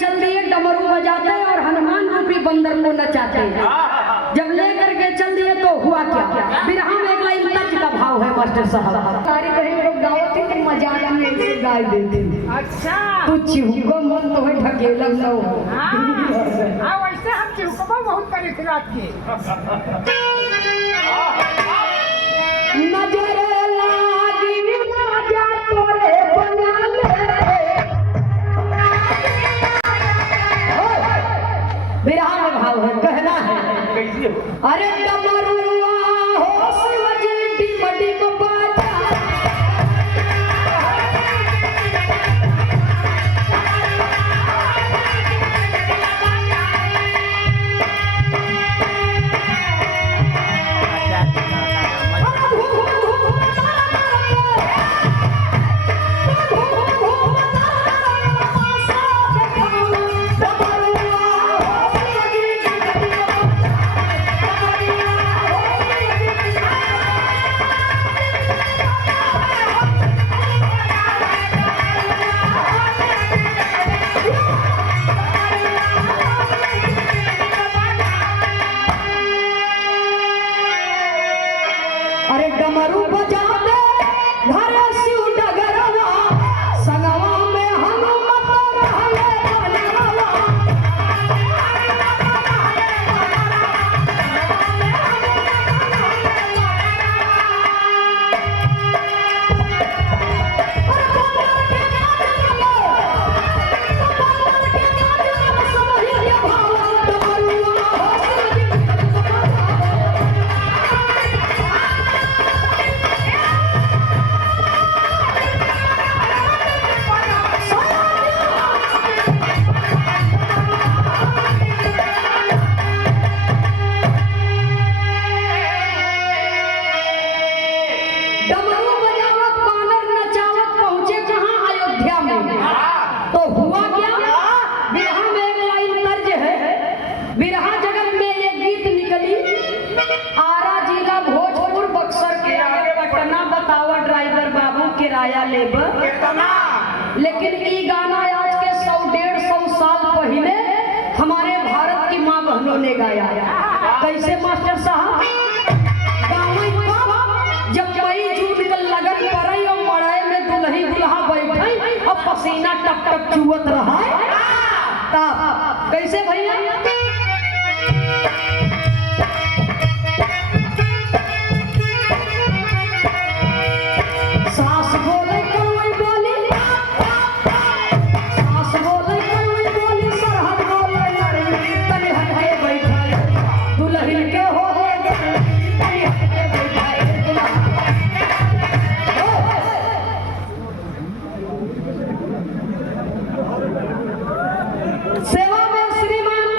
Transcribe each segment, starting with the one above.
चल दिए डमरू बजाते और हनुमान रूपी बंदर को नचाते। जब लेकर के चल दिए तो हुआ क्या, बिरहा में एक लाइन तर्ज का भाव है मास्टर साहब। सारी कहीं लोग गावत ही तो मजाक में इसे गाय देते। अच्छा तू चिहुको मन तो है ढकेला न हो। हां वैसे हम चिहुको बहुत करे थे रात के। नजर लागी ना जा तोरे बना ले। बिरहा में भाव है, कहना है कैसे हो? अरे डमरुआ हो शिवजी टिमटी को बाजा। अरे डमरू बजा दे घरे शिव डगरवा, संगवा में हनुमत रहले बनरवा। डमरू बजावत बानर नचावत पहुंचे कहां, अयोध्या में। तो हुआ क्या, बिरहा में एक लाइन तर्ज है। बिरहा जगत में ये गीत निकली, आरा जिला भोजपुर बक्सर के आगे पटना, बतावा ड्राइवर बाबू किराया लेबर कितना। लेकिन ये गाना आज के 100-150 साल पहले हमारे भारत की माँ बहनों ने गाया। कैसे मास्टर साहब, जब मई जून का लगन पड़ई और मड़ाई में दुल्ही दुल्हा बैठे और पसीना टप टप चुवत रहा। तब कैसे भैया, सास बोले कौन बोली, सास बोले कौन बोली, सरहद बोले लड़ी, तनी हटे बैठा दुल्हन के हो गए, तनी हटे बैठा। सेवा में श्रीमान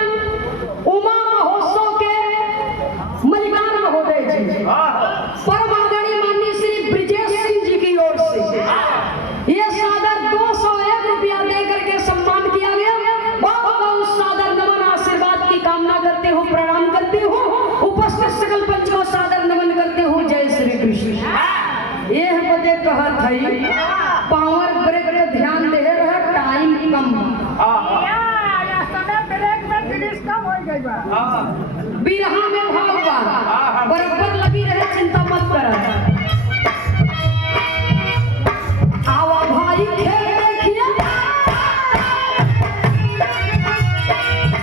उमा महोत्सव के मलिकान महोदय जी, परम आदरणीय माननीय श्री ब्रिजेश सिंह जी की ओर से ये सादर 201 रुपया देकर के सम्मान किया गया। बहुत बहुत सादर नमन आशीर्वाद की कामना करते हो, प्रणाम करते हो, उपस्थित सकल पंच को सादर नमन करते हो। जय श्री कृष्ण। यह बदे कहत है पावर ब्रेक पे ध्यान दे रहा, टाइम कम बिरहा में भाव बराबर लगी रहे, चिंता मत कर। आवा भाई खेल देखिए,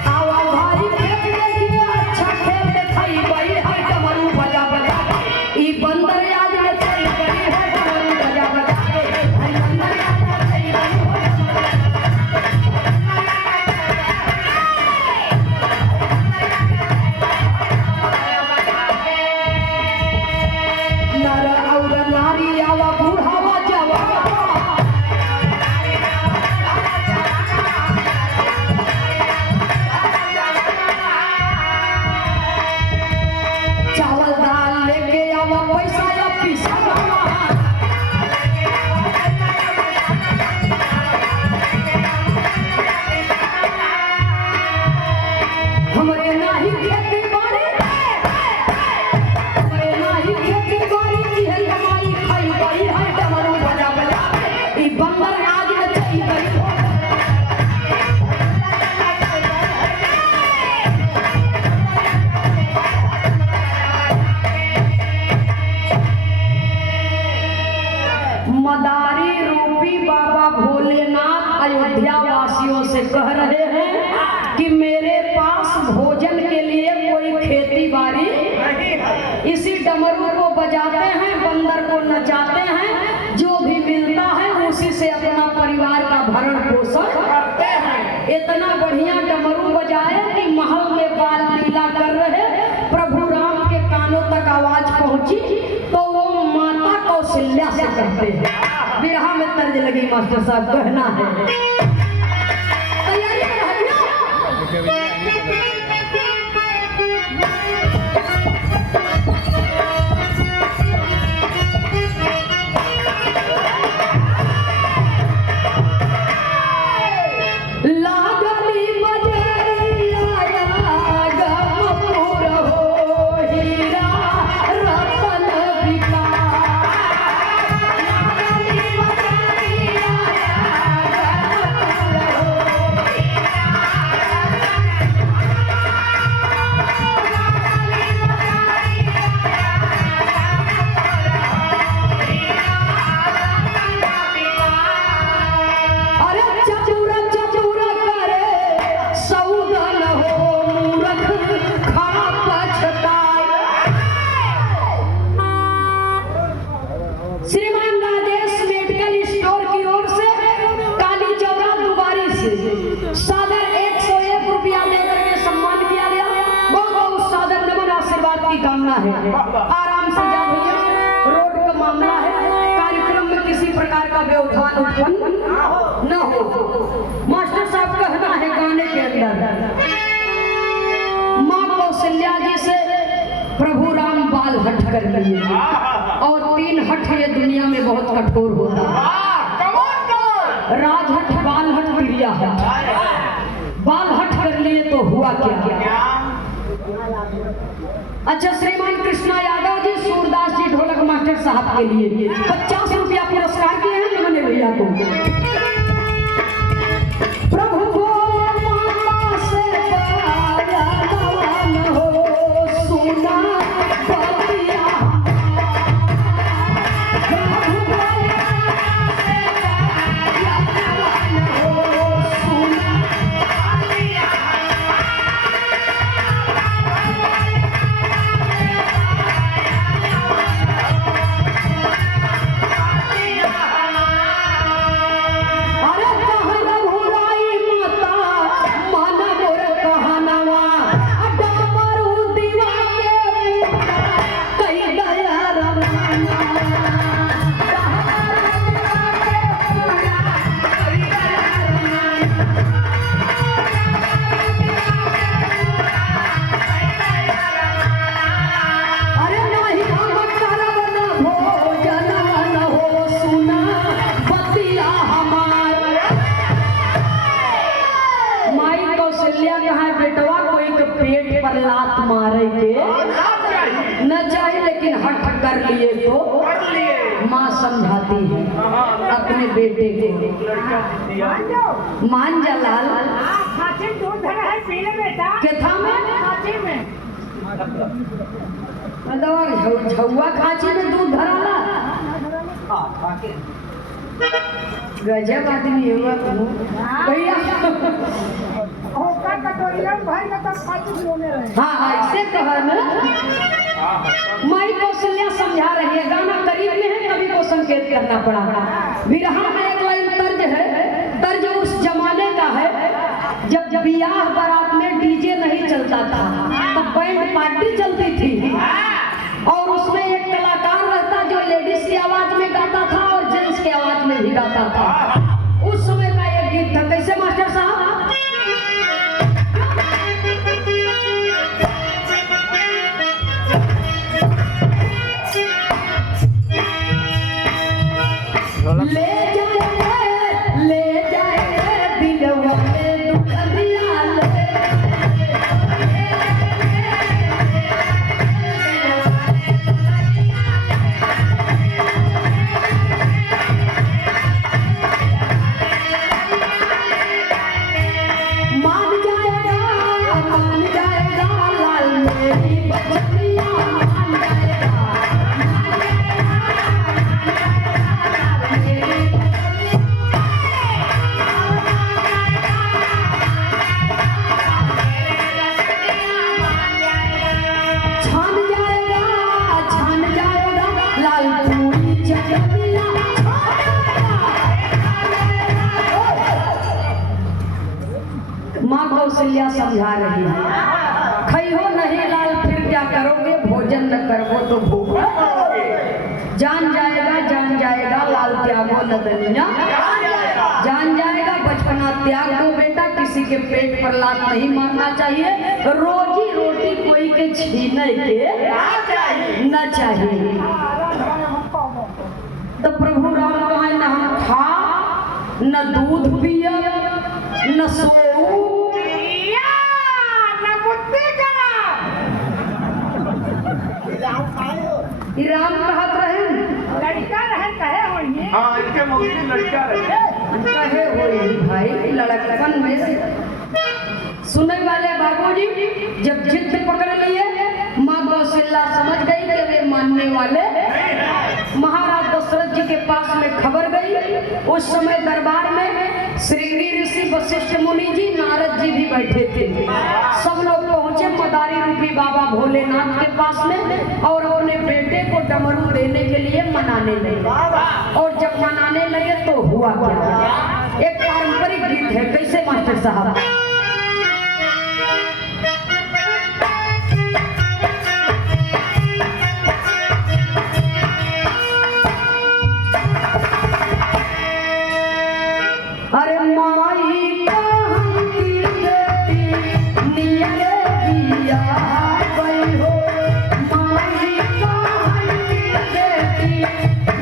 आवा भाई खेल देखिए, अच्छा खेल दिखाई बड़ी है डमरू बजा बजा। ई बंदर आज में चली बड़ी है डमरू बजा बजा के, हरी बंदर आज में चली बड़ी है। से कह रहे हैं कि मेरे पास भोजन के लिए कोई खेती बाड़ी नहीं है। इसी डमरू को बजाते हैं, बंदर को नचाते हैं, जो भी मिलता है उसी से अपना परिवार का भरण पोषण करते हैं। इतना बढ़िया डमरू बजाए कि महल में बाल लीला कर रहे प्रभु राम के कानों तक आवाज पहुंची तो वो माता कौशल्या से कहते हैं। बिरहा में तर्ज लगी मास्टर साहब, कहना है तैयारी है। आराम से जा भैया, रोड का मामला है, कार्यक्रम में किसी प्रकार का व्यवधान उत्पन्न न हो। मास्टर साहब कहना है गाने के अंदर, माँ कौशल्या जी से प्रभु राम बाल हट कर लिए और 3 हट ये दुनिया में बहुत कठोर होता है। राजहट, बाल हट, क्रिया हट। बाल हट कर लिए तो हुआ क्या? अच्छा, श्रीमान कृष्णा यादव जी, सूरदास जी ढोलक मास्टर साहब के लिए 50 रुपया पुरस्कार किए हैं मैंने भैया को। प्रभु बोले माता से पाया नवन हो सुना बतिया। प्रभु बोले माता से पाया नवन हो सुना बतिया। लात मारे के न चाहे, लेकिन हट कर लिए तो माँ समझाती है अपने बेटे को। मान जा लाल केथा में झुआ खांची में दूध धराला। गजब आदमी हुआ भैया। हाँ, ऐसे कहा ना। माई कौशल्या समझा रही है, गाना करीब में है, कभी को संकेत करना पड़ा। बिरहा में एक लाइन तर्ज है, तर्ज उस जमाने का है जब बियाह बारात में डीजे नहीं चलता था, तब बैंड पार्टी चलती थी और उसमें एक कलाकार रहता जो लेडीज की आवाज में गाता था और जेंट्स की आवाज में भी गाता था। उस समय का एक गीत था, कैसे मास्टर साहब? ले जाए दिलवा में दुख दिया ले। माँ कौशल्या समझा रही है, खइहो नहीं लाल फिर क्या करोगे, भोजन न करवो तो भूख जान जाएगा लाल त्यागो नदनिया, जान जाएगा बचपना त्याग दो बेटा, किसी के पेट पर लात नहीं मारना चाहिए, रोजी रोटी कोई के छीने के न चाहिए। तो प्रभु राम कहे न हम खा न दूध पिया न सोऊ न बुद्धि करा। राम कहत रहे लड़का रहे कहे होइए। हाँ इनके मौसी लड़का रहे कहे होई भाई लड़कपन में सुनने वाले बाबूजी जब जिद पकड़ लिए माँ कौशल्या समझ गई कि वे मानने वाले। महाराज दशरथ जी के पास में खबर गई। उस समय दरबार में श्रृंगी ऋषि वशिष्ठ मुनि जी नारद जी भी बैठे थे। सब लोग पहुंचे मदारी रूपी बाबा भोलेनाथ के पास में और अपने बेटे को डमरू देने के लिए मनाने लगे। और जब मनाने लगे तो हुआ क्या, एक पारंपरिक गीत है, कैसे मास्टर साहब। अरे माई का हमकी बेटी नियरे बिया गई हो, माई का हमकी बेटी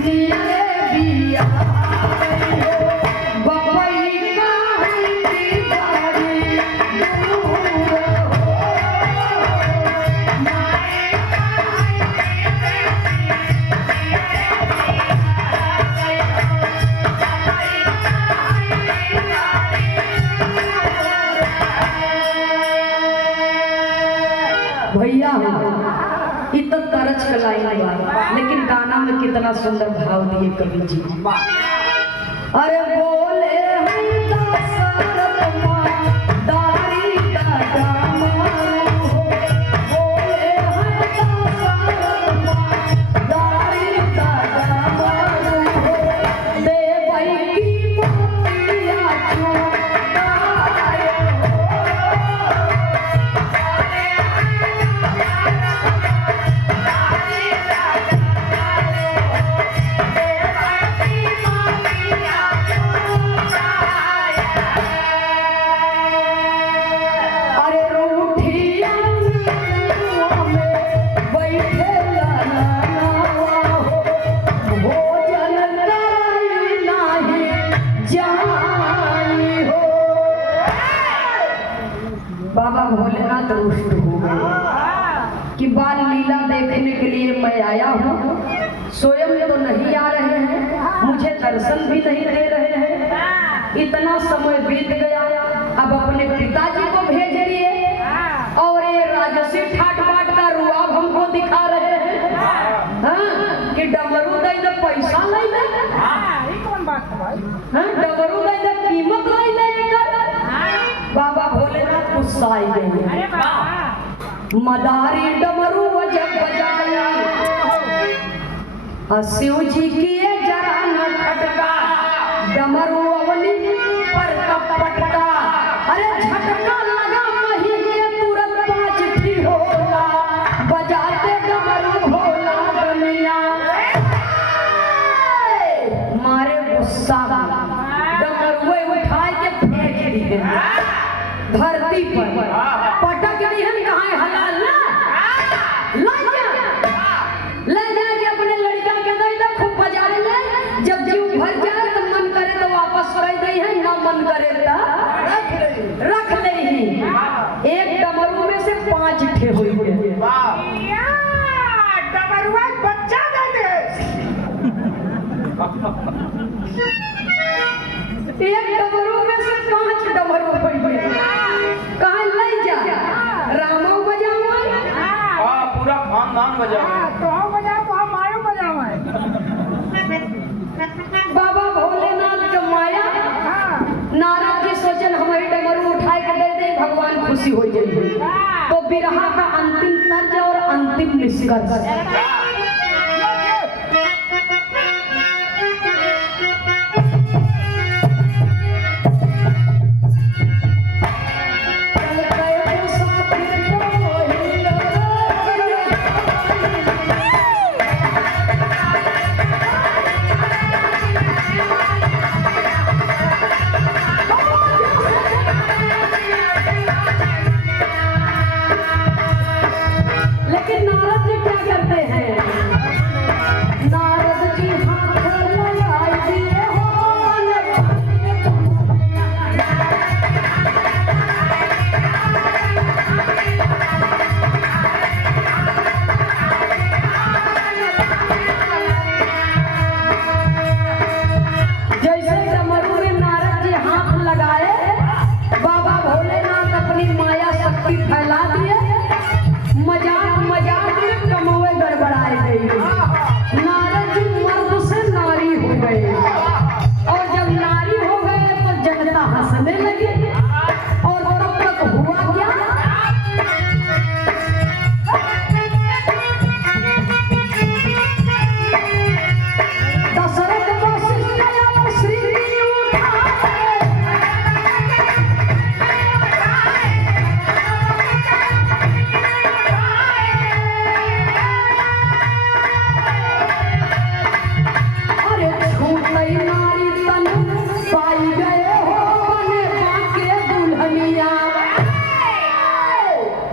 नियरे बिया गई हो, बबई का हमकी बारी दूर हो, माई का हमकी बेटी नियरे बिया गई हो, भैया इतना तरच का लाइन बा, लेकिन गाना में कितना सुंदर भाव दिए कवि जी। अरे बोले हम दशरथ माँ दारी का दामारू हो, बोले हम दशरथ माँ दारी का दामारू हो, देवई की मोतिया चुराए हो। बाबा भोलेनाथ रुष्ट हो गए कि बाल लीला देखने के लिए मैं आया हूँ, स्वयं तो नहीं आ रहे हैं, मुझे दर्शन भी नहीं दे रहे हैं। इतना समय बीत गया, अब अपने पिताजी को भेज दिए और ये राजसी ठाट बाट का रुआब हमको दिखा रहे हैं। हाँ, कि डमरू दे दे पैसा नहीं दे, डमरू दे दे कीमत नहीं दे। बाबा भोलेनाथ गुस्सा आई गए, मदारी डमरू जब बजाया शिव जी किए जरा न खटका, डमरू अवनी पर पटका। अरे झटका लगा वही के तुरंत 5 ठी होला, बजाते डमरू भोला बनिया। मारे गुस्सा डमरू उठा के फेंक दिए धरती पर, पटक दिहन। कहाँ हलाल ना ले जाके अपने लड़का के दे दे, खूब बजा ले। जब जीव भर जाए तो मन करे तो वापस कर दे है, ना मन करे तो रख ले ही। एक डमरू में से 5 ठे हुई है। डमरुआ बच्चा दे दे। एक डमरू में से 5 डमरू हुई है। कहाँ ले जा, रामो बजाओ, पूरा खानदान बजाओ, तो हम बजाओ तो हमारे बजाओ। बाबा भोलेनाथ का माया। नारद जी सोचन हमारी डमरू उठाए के दे दे, भगवान खुशी हो जाएगी। तो बिरहा का अंतिम तर्ज और अंतिम निष्कर्ष।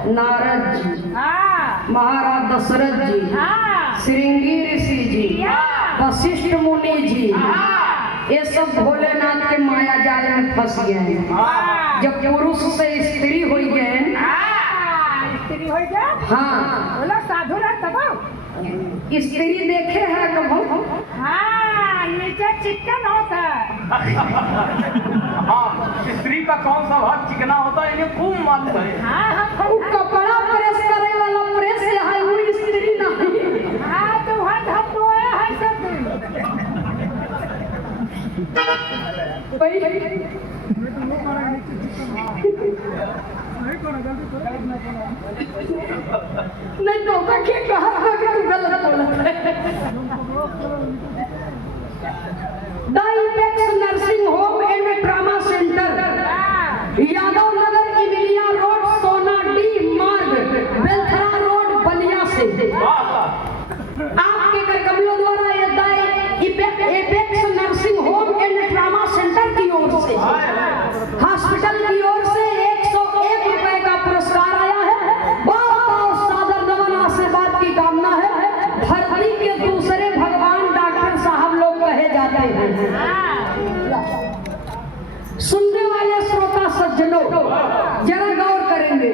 नारद जी, हाँ महाराज दशरथ जी, हाँ श्रृंगी ऋषि जी, वशिष्ठ मुनि जी, हाँ ये सब भोलेनाथ के माया जाल में फंस गए हैं। जब पुरुष से स्त्री हो गए, स्त्री हो गया। हाँ बोला साधु रहा तब स्त्री देखे हैं कभी? हाँ नीचे चिकन होता है। हाँ, स्त्री का कौन सा भाग चिकना होता है इन्हें खूब मालूम है। हाँ वो कपड़ा प्रेस करे वाला प्रेस है, वो स्त्री नहीं। हाँ तो वहाँ धम धोया है सब दिन। नहीं तो क्या कहा कि तू गलत बोलत है। डाइपेक्स nursing home and trauma centre, Yadav Nagar, Imilia road, सोना डी मार्ग, बेलथरा रोड, बलिया से आपके घर कमलों द्वारा apex nursing home and trauma centre की ओर से, हॉस्पिटल की ओर से 101 रुपए का पुरस्कार आया है। बहुत सादर नमन आशीर्वाद की कामना है। धरती के दूसरे भगवान डॉक्टर साहब लोग कहे जाते हैं। सुनने वाले श्रोता सज्जनों जरा गौर करेंगे।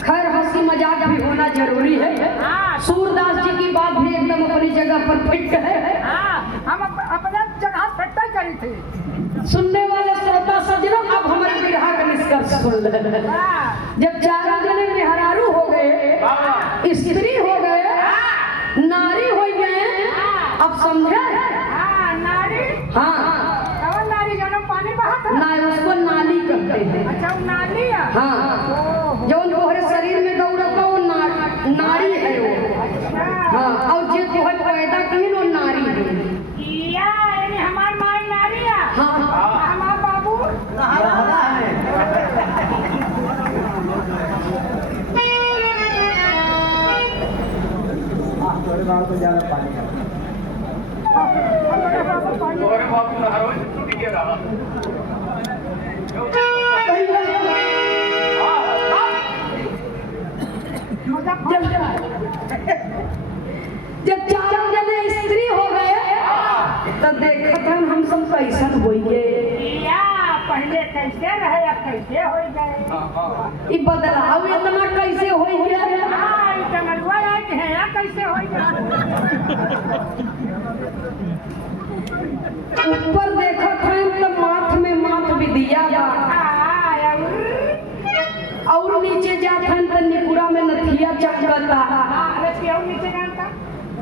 खैर हंसी मजाक भी होना जरूरी है। सूरदास जी की बात भी एकदम अपनी जगह पर फिट है। हम अपने जगह फट्टा करी थी। सुनने वाले श्रोता सज्जनों अब हमारे विरहा का निष्कर्ष सुन ले। जब चारों जने मेहरारू हो गए, स्त्री हो गए, नारी हो गए, अब समझे? नारी हाँ और नारी जानो पानी बहाता है। ना उसको नाली कहते हैं। अच्छा वो नाली है। हाँ जो तोहरे शरीर में दौड़ता वो नारी है वो। हाँ और जो तोहर पैदा की वो नारी है। यानी हमार माई नारी है। हाँ हमार बाबू तोहरे बाबू ना हर रोज छुट्टी के रहा। जब चारों जने स्त्री हो गए तब देखत हम सब कैसन होइए। या पहले कैसे रहे अब कैसे हो गए। ई बदलाव इतना कैसे होइए। हाँ ये कमरुआ आज है या कैसे हो गए। ऊपर देखत हैं तो माथ में माथ विधिया बा, और नीचे जात हैं तो निपुरा में नथिया चमकता, नीचे जानता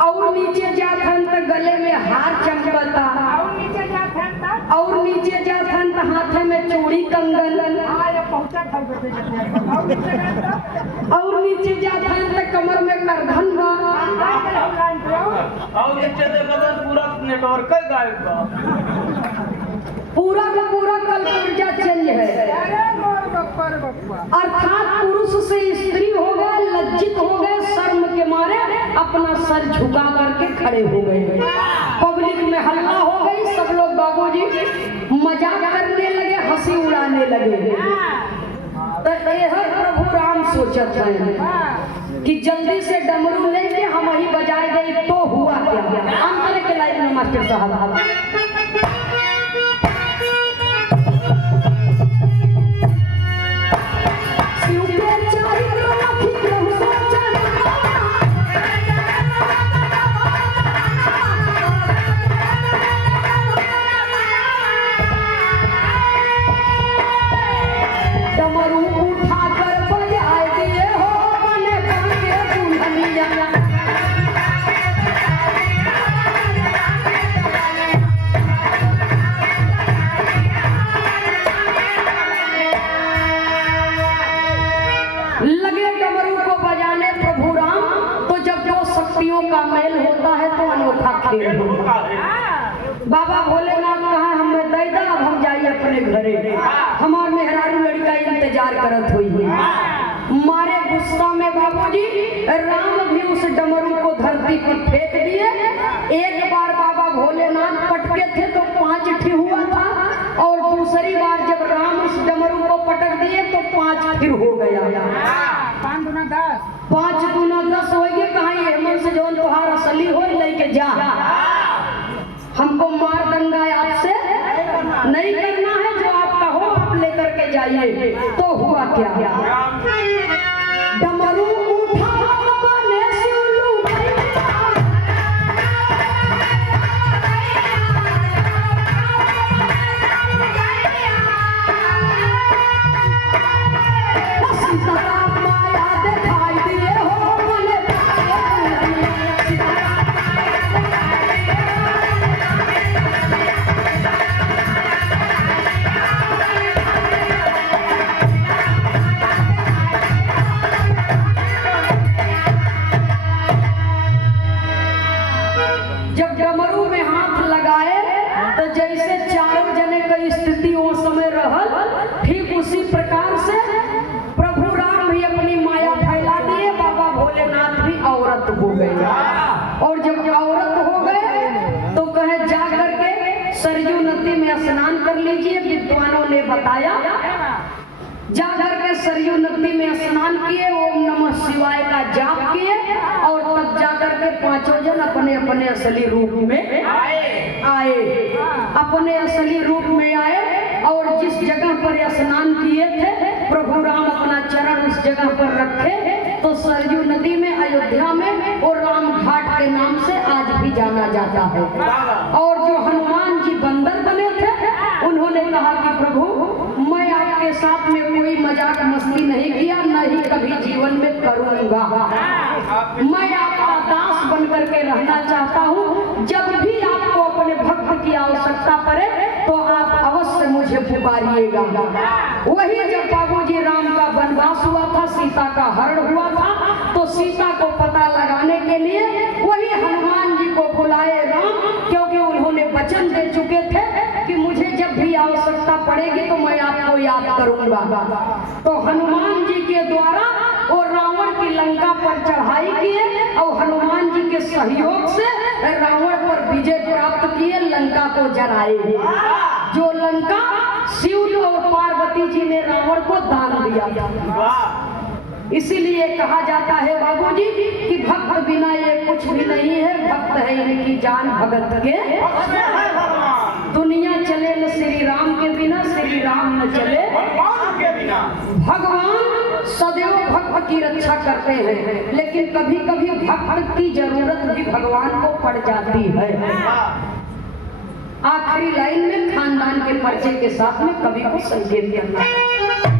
और नीचे जात हैं तो गले में हार चमकता, और नीचे जाता था। और नीचे जात हैं तो हाथ में चूड़ी कंगन, हाँ ये पहुंचा था। और नीचे जानता और नीचे जात हैं तो कमर में करधन बा। और नीचे देखो तो पूरा नेटवर्क गायब बा। पूरा का पूरा कल ऊर्जा चेंज है। अरे मोर बप्पा रे बप्पा। अर्थात पुरुष से स्त्री हो गए, लज्जित हो गए, शर्म के मारे अपना सर झुका करके खड़े हो गए। पब्लिक में हल्ला हो गई, सब लोग बाबूजी मजाक करने लगे, हंसी उड़ाने लगे। तो यह प्रभु राम सोचत हैं कि जल्दी से डमरू लेके हम ही बजाए गए तो हुआ क्या। अंतर के लाइन में मास्टर साहब डमरू उठा कर बजाए दिए हो बने बने दुल्हनिया। लगे डमरू को बजाने प्रभु राम। तो जब जो शक्तियों का मेल होता है तो अनोखा खेल होता है। बाबा भोलेनाथ कहा हमें दैदा, अब हम जाइए अपने घरे। हमार मेहरारू लड़का इंतजार करत हुई है। मारे गुस्सा में बाबूजी राम भी उस डमरू को धरती पर फेंक दिए। एक बार बाबा भोलेनाथ पटके थे तो 5 ठी हुआ था, और दूसरी बार जब राम उस डमरू को पटक दिए तो 5 फिर हो गया। दूना 10। 5 दूना 10 होइगे कहाँ ये हेमंत से जौन तोहार असली हो लेके जा। हमको मार दंगा आपसे नहीं करना है, जो आपका हो आप लेकर के जाइए। तो हुआ क्या, डमरू उठा बने शिवलू सीताराम माया दिखाई दिए हो बोले जब डमरू में हाथ लगाए तो जैसे चारों जने की स्थिति वो समय रहल, ठीक उसी प्रकार से प्रभु राम भी अपनी माया फैला दिए, बाबा भोलेनाथ भी औरत हो गए। और जब औरत हो गए तो कहे जा करके सरयू नदी में स्नान कर लीजिए। विद्वानों ने बताया जा करके सरयू नदी में स्नान किए, ओम नमः शिवाय का जाप किए और तब जा करके पांचों जन अपने अपने असली रूप में आए। अपने असली रूप में आए और जिस जगह पर स्नान किए थे प्रभु राम अपना चरण उस जगह पर रखे तो सरयू नदी में अयोध्या में और राम घाट के नाम से आज भी जाना जाता है। और जो हनुमान जी बंदर बने थे उन्होंने कहा कि प्रभु मैं आपके साथ में कोई मजाक मस्ती नहीं किया, न ही कभी जीवन में करूंगा। मैं आपका दास बन करके रहना चाहता हूँ। जब भी आपको अपने भक्त की आवश्यकता पड़े तो आप अवश्य मुझे पुकारिएगा। वही जब बाबूजी राम का वनवास हुआ था, सीता का हरण हुआ था, तो सीता को पता लगाने के लिए वही हनुमान जी को बुलाए राम, क्योंकि उन्होंने वचन दे चुके थे कि मुझे जब भी आवश्यकता पड़ेगी तो मैं आपको याद करूंगा। तो हनुमान जी के द्वारा वो रावण की लंका पर चढ़ाई किए और हनुमान जी के सहयोग से रावण पर विजय प्राप्त किए, लंका को जलाए। जो लंका शिव और पार्वती जी ने रावण को दान दिया। इसीलिए कहा जाता है बाबूजी कि भक्त बिना ये कुछ भी नहीं है, भक्त है इनकी जान भगत के। दुनिया चले न श्री राम के बिना, श्री राम न चले भगवान के बिना। भगवान सदैव भक्त की रक्षा करते हैं, लेकिन कभी कभी भक्त की जरूरत भी भगवान को पड़ जाती है। आखिरी लाइन में खानदान के परिचय के साथ में कवि को संकेत करना है।